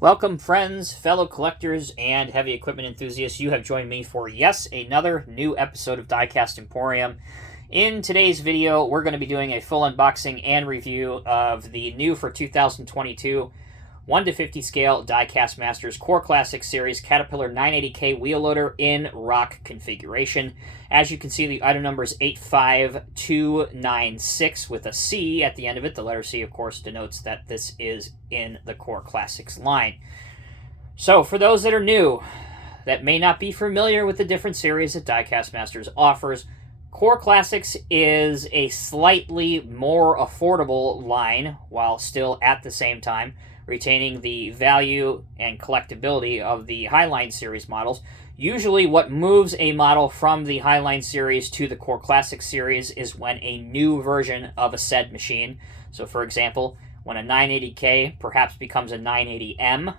Welcome, friends, fellow collectors, and heavy equipment enthusiasts. You have joined me for, yes, another new episode of Diecast Emporium. In today's video, we're going to be doing a full unboxing and review of the new for 2022 1/50 scale Diecast Masters Core Classic Series Caterpillar 980K wheel loader in rock configuration. As you can see, the item number is 85296 with a C at the end of it. The letter C, of course, denotes that this is in the Core Classics line. So, for those that are new, that may not be familiar with the different series that Diecast Masters offers, Core Classics is a slightly more affordable line, while still at the same time retaining the value and collectability of the Highline series models. Usually what moves a model from the Highline series to the Core Classic series is when a new version of a said machine, so for example, when a 980K perhaps becomes a 980M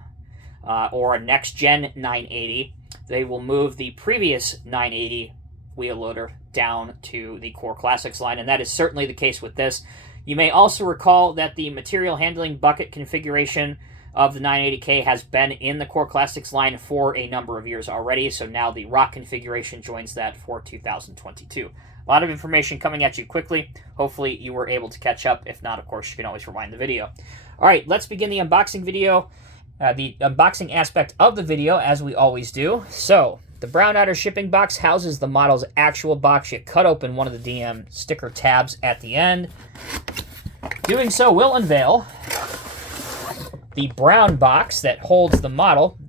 or a next-gen 980, they will move the previous 980 wheel loader down to the Core Classics line, and that is certainly the case with this. You may also recall that the material handling bucket configuration of the 980K has been in the Core Classics line for a number of years already, so now the rock configuration joins that for 2022. A lot of information coming at you quickly. Hopefully you were able to catch up. If not, of course, you can always rewind the video. All right, let's begin the unboxing video, the unboxing aspect of the video, as we always do. So, the brown outer shipping box houses the model's actual box. You cut open one of the DM sticker tabs at the end. Doing so will unveil the brown box that holds the model.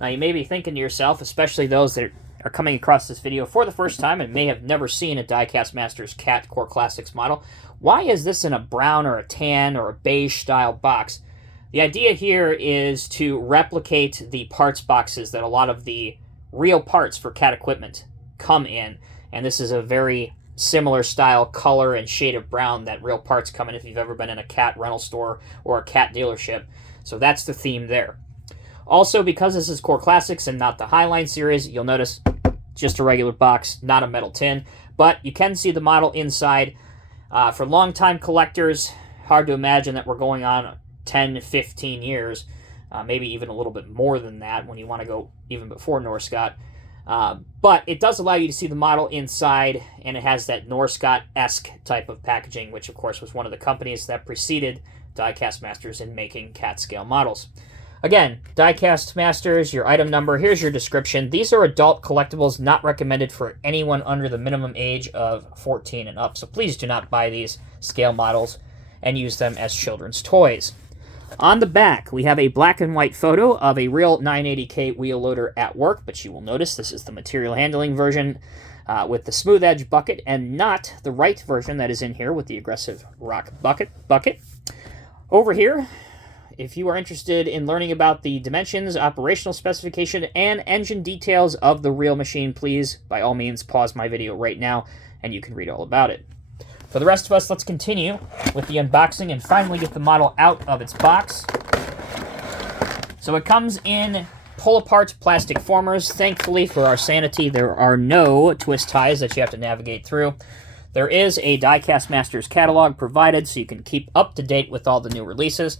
Now, you may be thinking to yourself, especially those that are coming across this video for the first time and may have never seen a Diecast Masters Cat Core Classics model, why is this in a brown or a tan or a beige style box? The idea here is to replicate the parts boxes that a lot of the real parts for Cat equipment come in, and this is a very similar style, color, and shade of brown that real parts come in if you've ever been in a Cat rental store or a Cat dealership. So that's the theme there. Also, because this is Core Classics and not the Highline series, you'll notice just a regular box, not a metal tin, but you can see the model inside. For longtime collectors, hard to imagine that we're going on 10, 15 years, maybe even a little bit more than that when you want to go even before Norscot. But it does allow you to see the model inside, and it has that Norscot-esque type of packaging, which of course was one of the companies that preceded Diecast Masters in making Cat scale models. Again, Diecast Masters, your item number, here's your description. These are adult collectibles not recommended for anyone under the minimum age of 14 and up, so please do not buy these scale models and use them as children's toys. On the back, we have a black and white photo of a real 980K wheel loader at work, but you will notice this is the material handling version with the smooth edge bucket and not the right version that is in here with the aggressive rock bucket. Over here, if you are interested in learning about the dimensions, operational specification, and engine details of the real machine, please, by all means, pause my video right now and you can read all about it. For the rest of us, let's continue with the unboxing and finally get the model out of its box. So it comes in pull-apart plastic formers. Thankfully, for our sanity, there are no twist ties that you have to navigate through. There is a Diecast Masters catalog provided, so you can keep up to date with all the new releases,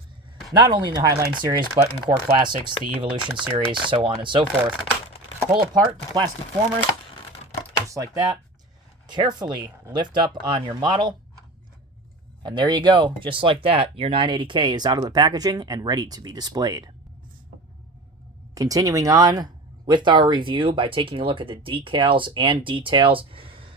not only in the Highline series, but in Core Classics, the Evolution series, so on and so forth. Pull apart the plastic formers, just like that. Carefully lift up on your model, and there you go. Just like that, your 980K is out of the packaging and ready to be displayed. Continuing on with our review by taking a look at the decals and details.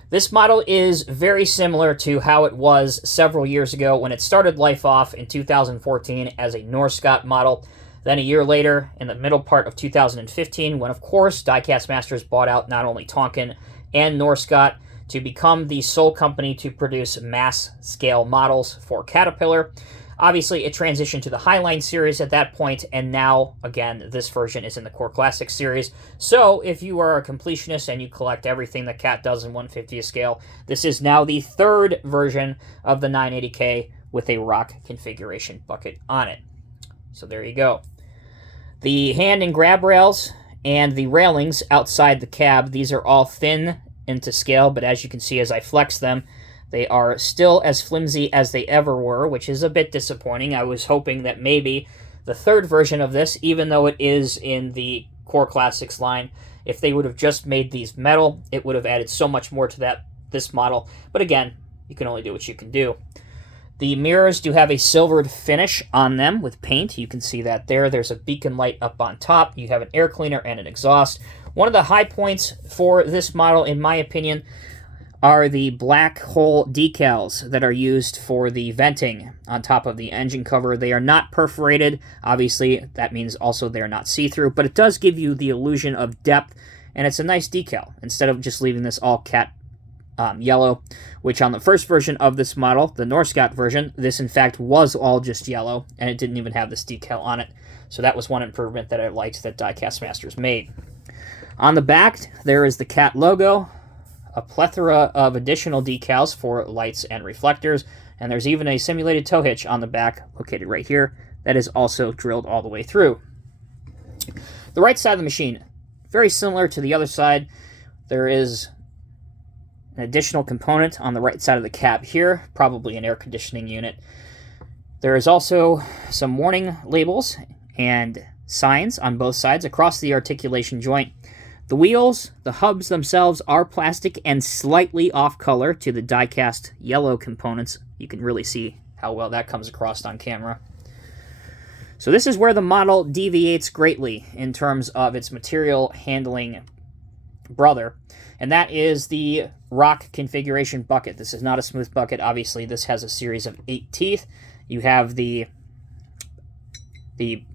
This model is very similar to how it was several years ago when it started life off in 2014 as a Norscot model. Then a year later, in the middle part of 2015, when of course Diecast Masters bought out not only Tonkin and Norscot to become the sole company to produce mass-scale models for Caterpillar. Obviously, it transitioned to the Highline series at that point, and now, again, this version is in the Core Classic series. So, if you are a completionist and you collect everything that Cat does in 1/50th scale, this is now the third version of the 980K with a rock configuration bucket on it. So there you go. The hand and grab rails and the railings outside the cab, these are all thin into scale, but as you can see as I flex them, they are still as flimsy as they ever were, which is a bit disappointing. I was hoping that maybe the third version of this, even though it is in the Core Classics line. If they would have just made these metal, it would have added so much more to this model. But again, you can only do what you can do. The mirrors do have a silvered finish on them with paint. You can see that there. There's a beacon light up on top. You have an air cleaner and an exhaust. One of the high points for this model, in my opinion, are the black hole decals that are used for the venting on top of the engine cover. They are not perforated. Obviously, that means also they're not see-through, but it does give you the illusion of depth, and it's a nice decal instead of just leaving this all cat yellow, which on the first version of this model, the Norscot version, this in fact was all just yellow, and it didn't even have this decal on it. So that was one improvement that I liked that Diecast Masters made. On the back, there is the cat logo, a plethora of additional decals for lights and reflectors, and there's even a simulated tow hitch on the back, located right here, that is also drilled all the way through. The right side of the machine, very similar to the other side. There is an additional component on the right side of the cab here, probably an air conditioning unit. There is also some warning labels and signs on both sides across the articulation joint. The wheels, the hubs themselves are plastic and slightly off color to the die-cast yellow components. You can really see how well that comes across on camera. So this is where the model deviates greatly in terms of its material handling brother, and that is the rock configuration bucket. This is not a smooth bucket. Obviously, this has a series of 8 teeth. You have the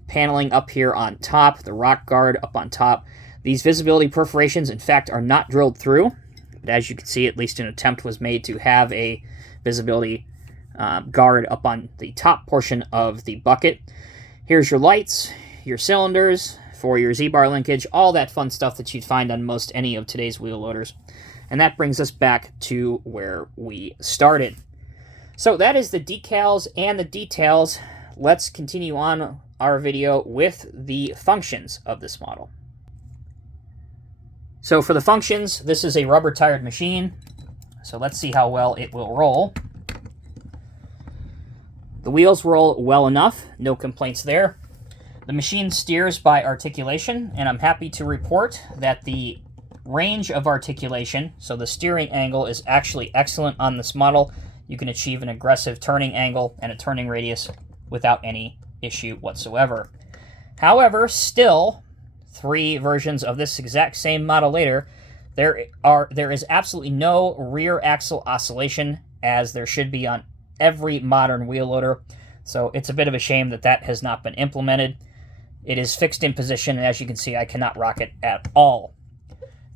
paneling up here on top, the rock guard up on top. These visibility perforations, in fact, are not drilled through, but as you can see, at least an attempt was made to have a visibility guard up on the top portion of the bucket. Here's your lights, your cylinders for your Z-bar linkage, all that fun stuff that you'd find on most any of today's wheel loaders. And that brings us back to where we started. So that is the decals and the details. Let's continue on our video with the functions of this model. So for the functions, this is a rubber-tired machine. So let's see how well it will roll. The wheels roll well enough, no complaints there. The machine steers by articulation, and I'm happy to report that the range of articulation, so the steering angle, is actually excellent on this model. You can achieve an aggressive turning angle and a turning radius without any issue whatsoever. However, still, 3 versions of this exact same model later, there is absolutely no rear axle oscillation, as there should be on every modern wheel loader. So it's a bit of a shame that that has not been implemented. It is fixed in position, and as you can see, I cannot rock it at all.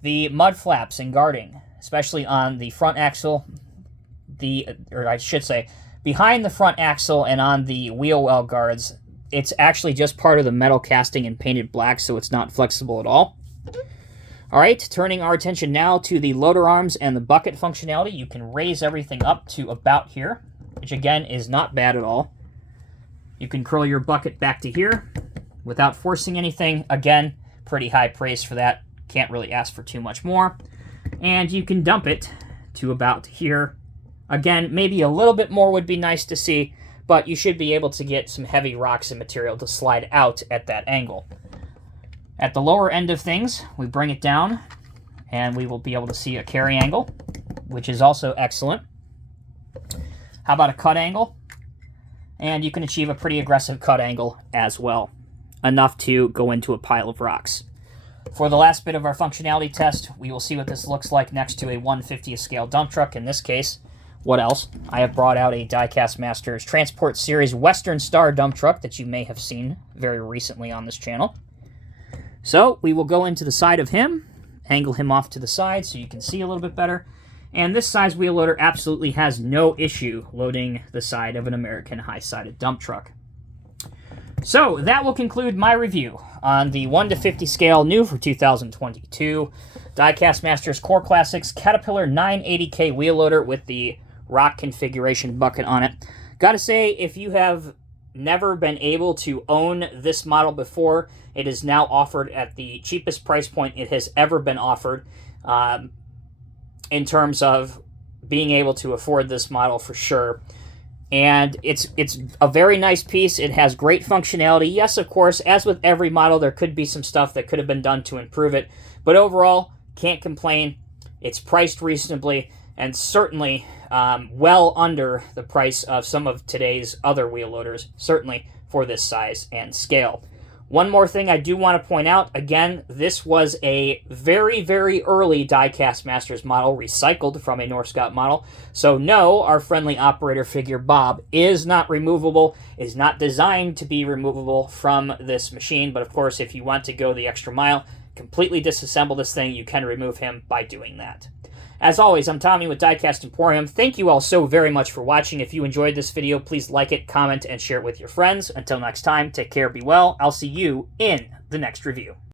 The mud flaps and guarding, especially on the front axle, or I should say, behind the front axle and on the wheel well guards, it's actually just part of the metal casting and painted black, so it's not flexible at all. All right, turning our attention now to the loader arms and the bucket functionality. You can raise everything up to about here, which again is not bad at all. You can curl your bucket back to here without forcing anything. Again, pretty high praise for that. Can't really ask for too much more. And you can dump it to about here. Again, maybe a little bit more would be nice to see, but you should be able to get some heavy rocks and material to slide out at that angle. At the lower end of things, we bring it down, and we will be able to see a carry angle, which is also excellent. How about a cut angle? And you can achieve a pretty aggressive cut angle as well, enough to go into a pile of rocks. For the last bit of our functionality test, we will see what this looks like next to a 1/50th scale dump truck. In this case, what else? I have brought out a Diecast Masters Transport Series Western Star dump truck that you may have seen very recently on this channel. So we will go into the side of him, angle him off to the side so you can see a little bit better. And this size wheel loader absolutely has no issue loading the side of an American high-sided dump truck. So that will conclude my review on the 1/50 scale new for 2022 Diecast Masters Core Classics Caterpillar 980K wheel loader with the rock configuration bucket on it. Gotta say, if you have never been able to own this model before, it is now offered at the cheapest price point it has ever been offered in terms of being able to afford this model for sure. and it's a very nice piece. It has great functionality. Yes, of course, as with every model, there could be some stuff that could have been done to improve it, but overall, can't complain. It's priced reasonably, and certainly well under the price of some of today's other wheel loaders, certainly for this size and scale. One more thing I do want to point out, again, this was a very, very early Diecast Masters model, recycled from a North Scout model. So no, our friendly operator figure Bob is not removable, is not designed to be removable from this machine. But of course, if you want to go the extra mile, completely disassemble this thing, you can remove him by doing that. As always, I'm Tommy with Diecast Emporium. Thank you all so very much for watching. If you enjoyed this video, please like it, comment, and share it with your friends. Until next time, take care, be well. I'll see you in the next review.